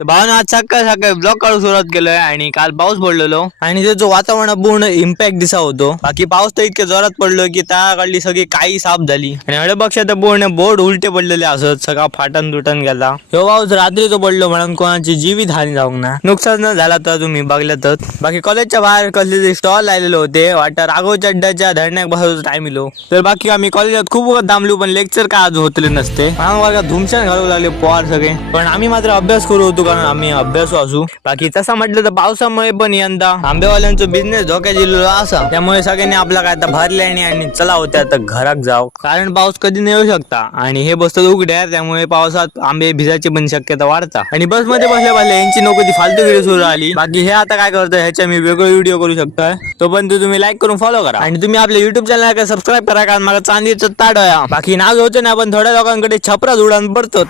तर भावानं आज सकाळी सकाळी ब्लॉग काढून सुरुवात केलोय आणि काल पाऊस पडलेलो आणि त्याचं वातावरण पूर्ण इम्पॅक्ट दिसा होतो. बाकी पाऊस तर इतक्या जोरात पडलो की काढली सगळी काही साफ झाली आणि हळद पक्षात पूर्ण बोर्ड उलटे पडलेले असत, सगळा फाटन तुटन गेला. ह्यो पाऊस रात्रीच पडलो म्हणून कोणाची जीवित हानी जाऊक ना, नुकसान न झाला तर तुम्ही बघल्यातच. बाकी कॉलेजच्या बाहेर कसले स्टॉल लागलेले होते, वाटतं राघव चड्डाच्या धरण्याक बसायचा टाइम इलो. तर बाकी आम्ही कॉलेजात खूप वगैरे थांबलो पण लेक्चर काय आज होतले नसते. वर्गात धुमशान घालू लागले पोहार सगळे, पण आम्ही मात्र अभ्यास करू होतो कारण आम्ही अभ्यासू असू. बाकी तसं म्हटलं तर पावसामुळे पण यंदा आंबेवाल्यांचा बिझनेस धोक्यात दिलेला असा, त्यामुळे सगळ्यांनी आपला काय आता भरले आणि चला होत्या आता घरात जाऊ, कारण पाऊस कधी नाही येऊ शकता आणि हे बसतात उघड्या, त्यामुळे पावसात आंबे भिजायची पण शक्यता वाढता. आणि बस मध्ये बसल्या बसल्या यांची नको ती फालतू व्हिडिओ सुरू आली. बाकी हे आता काय करतं ह्याच्या मी वेगळे व्हिडिओ करू शकता, तो पण तुम्ही लाईक करून फॉलो करा आणि तुम्ही आपल्या युट्यूब चॅनल सबस्क्राईब करा, कारण मला चांदीचं ताट आहे. बाकी नाव होतं ना, आपण थोड्या लोकांकडे छपरा उडान पडतो.